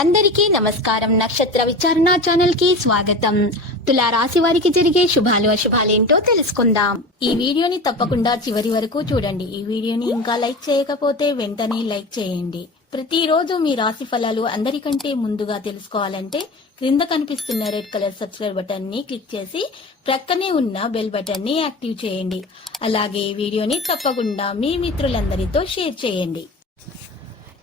అందరికీ నమస్కారం. నక్షత్ర విచారణ ఛానల్ కి స్వాగతం. తులా రాశి వారికి జరిగే శుభాలు అశుభాలేంటో తెలుసుకుందాం. ఈ వీడియోని తప్పకుండా చివరి వరకు చూడండి. ఈ వీడియోని ఇంకా లైక్ చేయకపోతే వెంటనే లైక్ చేయండి. ప్రతిరోజు మీ రాశి ఫలాలు అందరికంటే ముందుగా తెలుసుకోవాలంటే క్రింద కనిపిస్తున్న రెడ్ కలర్ సబ్స్క్రైబ్ బటన్ ని క్లిక్ చేసి ప్రక్కనే ఉన్న బెల్ బటన్ ని యాక్టివ్ చేయండి. అలాగే ఈ వీడియోని తప్పకుండా మీ మిత్రులందరితో షేర్ చేయండి.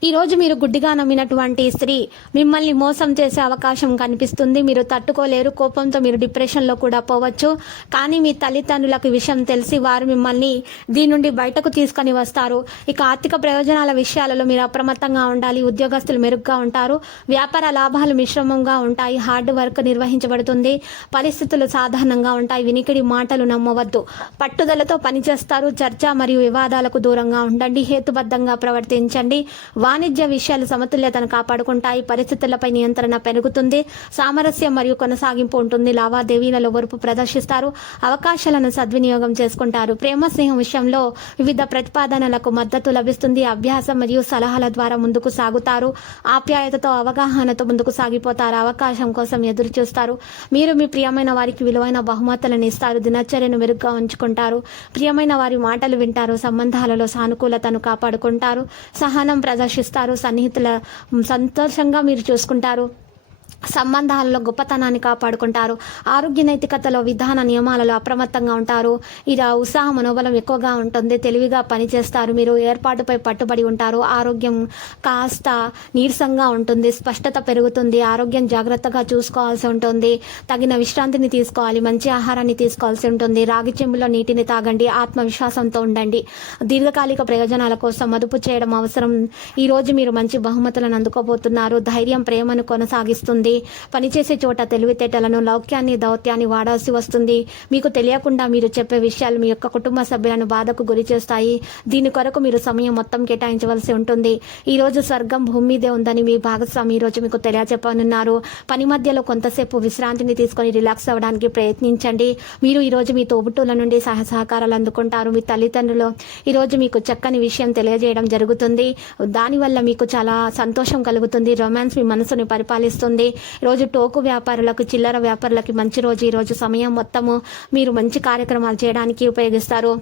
ఈ రోజు మీరు గుడ్డిగా నమ్మినటువంటి స్త్రీ మిమ్మల్ని మోసం చేసే అవకాశం కనిపిస్తుంది. మీరు తట్టుకోలేరు. కోపంతో మీరు డిప్రెషన్లో కూడా పోవచ్చు. కానీ మీ తల్లిదండ్రులకు విషయం తెలిసి వారు మిమ్మల్ని దీని నుండి బయటకు తీసుకొని వస్తారు. ఇక ఆర్థిక ప్రయోజనాల విషయాలలో మీరు అప్రమత్తంగా ఉండాలి. ఉద్యోగస్తులు మెరుగ్గా ఉంటారు. వ్యాపార లాభాలు మిశ్రమంగా ఉంటాయి. హార్డ్ వర్క్ నిర్వహించబడుతుంది. పరిస్థితులు సాధారణంగా ఉంటాయి. వినికిడి మాటలు నమ్మవద్దు. పట్టుదలతో పనిచేస్తారు. చర్చ మరియు వివాదాలకు దూరంగా ఉండండి. హేతుబద్ధంగా ప్రవర్తించండి. వాణిజ్య విషయాలు సమతుల్యతను కాపాడుకుంటాయి. పరిస్థితులపై నియంత్రణ పెరుగుతుంది. సామరస్యం మరియు కొనసాగింపు ఉంటుంది. లావాదేవీలలో ఓర్పు ప్రదర్శిస్తారు. అవకాశాలను సద్వినియోగం చేసుకుంటారు. ప్రేమ స్నేహం విషయంలో వివిధ ప్రతిపాదనలకు మద్దతు లభిస్తుంది. అభ్యాసం మరియు సలహాల ద్వారా ముందుకు సాగుతారు. ఆప్యాయతతో అవగాహనతో ముందుకు సాగిపోతారు. అవకాశం కోసం ఎదురు చూస్తారు. మీరు మీ ప్రియమైన వారికి విలువైన బహుమతులను ఇస్తారు. దినచర్యను మెరుగ్గా ఉంచుకుంటారు. ప్రియమైన వారి మాటలు వింటారు. సంబంధాలలో సానుకూలతను కాపాడుకుంటారు. సహనం ప్రదర్శిస్తారు. సన్నిహితుల సంతోషంగా మీరు చూసుకుంటారు. సంబంధాలలో గొప్పతనాన్ని కాపాడుకుంటారు. ఆరోగ్య నైతికతలో విధాన నియమాలలో అప్రమత్తంగా ఉంటారు. ఇలా ఉత్సాహ మనోబలం ఎక్కువగా ఉంటుంది. తెలివిగా పనిచేస్తారు. మీరు ఏర్పాటుపై పట్టుబడి ఉంటారు. ఆరోగ్యం కాస్త నీరసంగా ఉంటుంది. స్పష్టత పెరుగుతుంది. ఆరోగ్యం జాగ్రత్తగా చూసుకోవాల్సి ఉంటుంది. తగిన విశ్రాంతిని తీసుకోవాలి. మంచి ఆహారాన్ని తీసుకోవాల్సి ఉంటుంది. రాగి చెంబులో నీటిని తాగండి. ఆత్మవిశ్వాసంతో ఉండండి. దీర్ఘకాలిక ప్రయోజనాల కోసం మదుపు చేయడం అవసరం. ఈ రోజు మీరు మంచి బహుమతులను అందుకోబోతున్నారు. ధైర్యం ప్రేమను కొనసాగిస్తుంది. పనిచేసే చోట తెలివితేటలను లౌక్యాన్ని దౌత్యాన్ని వాడాల్సి వస్తుంది. మీకు తెలియకుండా మీరు చెప్పే విషయాలు మీ యొక్క కుటుంబ సభ్యులను బాధకు గురి చేస్తాయి. దీని కొరకు మీరు సమయం మొత్తం కేటాయించవలసి ఉంటుంది. ఈ రోజు స్వర్గం భూమి మీదే ఉందని మీ భాగస్వామి ఈ రోజు మీకు తెలియజెప్పనున్నారు. పని మధ్యలో కొంతసేపు విశ్రాంతిని తీసుకొని రిలాక్స్ అవ్వడానికి ప్రయత్నించండి. మీరు ఈ రోజు మీ తోబుట్టుల నుండి సహకారాలు అందుకుంటారు. మీ తల్లిదండ్రులు ఈ రోజు మీకు చక్కని విషయం తెలియజేయడం జరుగుతుంది. దానివల్ల మీకు చాలా సంతోషం కలుగుతుంది. రొమాన్స్ మీ మనసుని పరిపాలిస్తుంది. రోజు టోకు వ్యాపారులకు చిల్లర వ్యాపారులకి మంచి రోజు. ఈ రోజు సమయం మొత్తము మీరు మంచి కార్యక్రమాలు చేయడానికి ఉపయోగిస్తారు.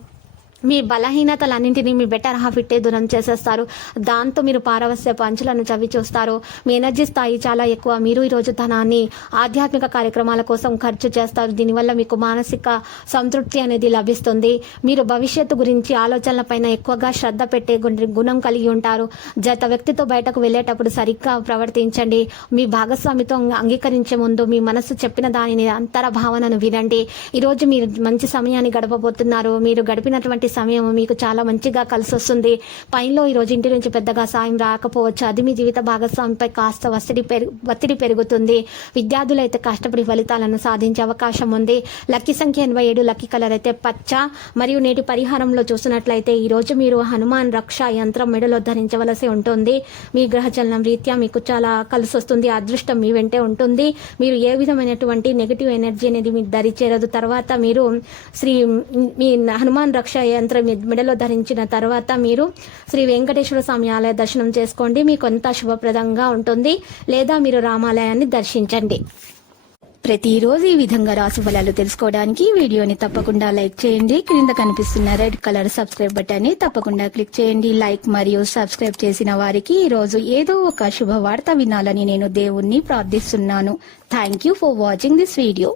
మీ బలహీనతలన్నింటినీ మీ బెటర్ హాఫ్ ఇట్టే దూరం చేసేస్తారు. దాంతో మీరు పారవస్య పంచులను చవి చూస్తారు. మీ ఎనర్జీ స్థాయి చాలా ఎక్కువ. మీరు ఈరోజు ధనాన్ని ఆధ్యాత్మిక కార్యక్రమాల కోసం ఖర్చు చేస్తారు. దీనివల్ల మీకు మానసిక సంతృప్తి అనేది లభిస్తుంది. మీరు భవిష్యత్తు గురించి ఆలోచనలపైన ఎక్కువగా శ్రద్ధ పెట్టే గుణం కలిగి ఉంటారు. జత వ్యక్తితో బయటకు వెళ్ళేటప్పుడు సరిగ్గా ప్రవర్తించండి. మీ భాగస్వామితో అంగీకరించే ముందు మీ మనసు చెప్పిన దానిని అంతర భావనను వినండి. ఈరోజు మీరు మంచి సమయాన్ని గడపబోతున్నారు. మీరు గడిపినటువంటి సమయం మీకు చాలా మంచిగా కలిసి వస్తుంది. పైనలో ఈ రోజు ఇంటి నుంచి పెద్దగా సాయం రాకపోవచ్చు. అది మీ జీవిత భాగస్వామిపై కాస్త ఒత్తిడి పెరుగుతుంది. విద్యార్థులు అయితే కష్టపడి ఫలితాలను సాధించే అవకాశం ఉంది. లక్కీ సంఖ్య 87. లక్కీ కలర్ అయితే పచ్చ. మరియు నేటి పరిహారంలో చూసినట్లయితే ఈ రోజు మీరు హనుమాన్ రక్ష యంత్రం మెడలో ధరించవలసి ఉంటుంది. మీ గ్రహచలనం రీత్యా మీకు చాలా కలిసి వస్తుంది. అదృష్టం మీ వెంటే ఉంటుంది. మీరు ఏ విధమైనటువంటి నెగిటివ్ ఎనర్జీ అనేది మీకు దరి చేరదు. తర్వాత మీరు మీ హనుమాన్ రక్ష యంత్రం మెడలో ధరించిన తర్వాత మీరు శ్రీ వెంకటేశ్వర స్వామి ఆలయ దర్శనం చేసుకోండి. మీకు అంతా శుభప్రదంగా ఉంటుంది. లేదా మీరు రామాలయాన్ని దర్శించండి. ప్రతిరోజు ఈ విధంగా రాశి ఫలాలు తెలుసుకోవడానికి వీడియోని తప్పకుండా లైక్ చేయండి. క్రింద కనిపిస్తున్న రెడ్ కలర్ సబ్స్క్రైబ్ బటన్ ని తప్పకుండా క్లిక్ చేయండి. లైక్ మరియు సబ్స్క్రైబ్ చేసిన వారికి ఈ రోజు ఏదో ఒక శుభవార్త వినాలని నేను దేవుణ్ణి ప్రార్థిస్తున్నాను. Thank you for watching this video.